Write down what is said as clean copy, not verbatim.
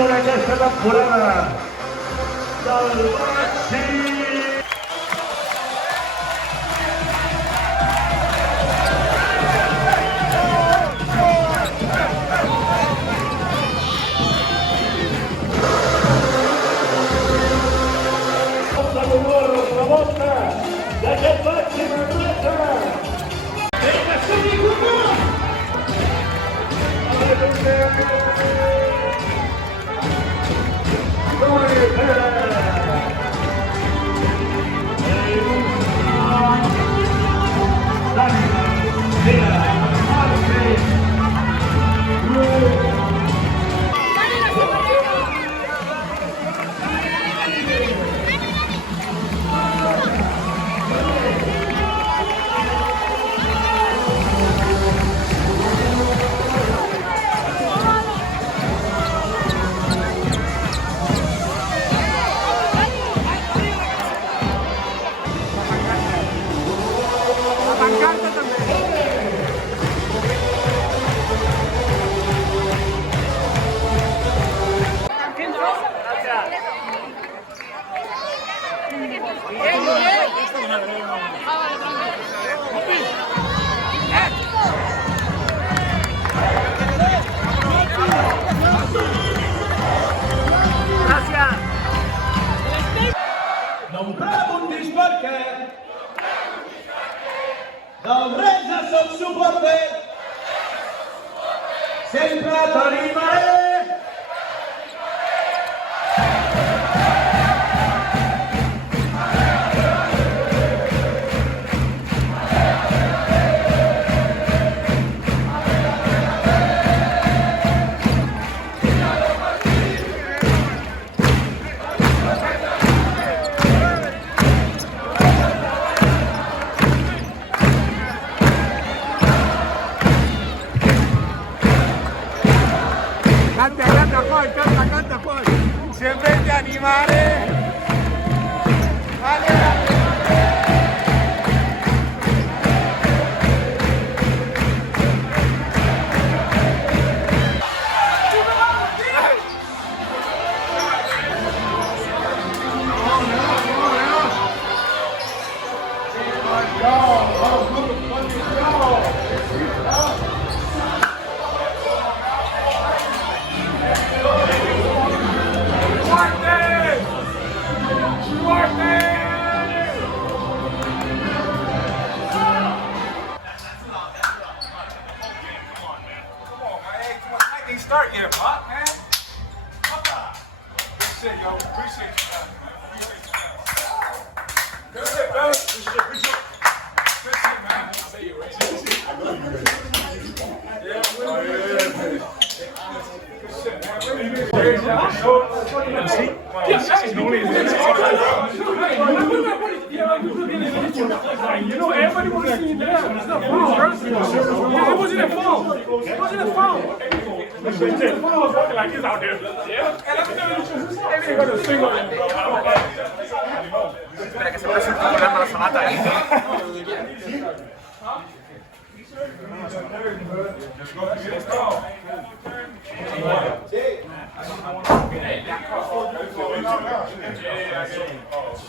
en aquesta temporada del BAXI. La volta d'aquest BAXI Manresa. Vinga, sigui comú! No em preguntis per què, del Reis soc suporter, sempre t'animaré. Canta, pues. Siempre te animaré. Vale. Start yet, Pop, man. Good shit, yo. Appreciate you, man. Good shit, fellas. Good shit, good shit. Good shit, man. I say you right. Yeah, good shit, man. You know, everybody wants to see you there. It's not foul, bro. It wasn't a foul. It wasn't a foul. The foul was walking like he's out there. Yeah. And I'm telling you, everything got a single in, bro. Espera que se presente un programa a la sonata, Let's go.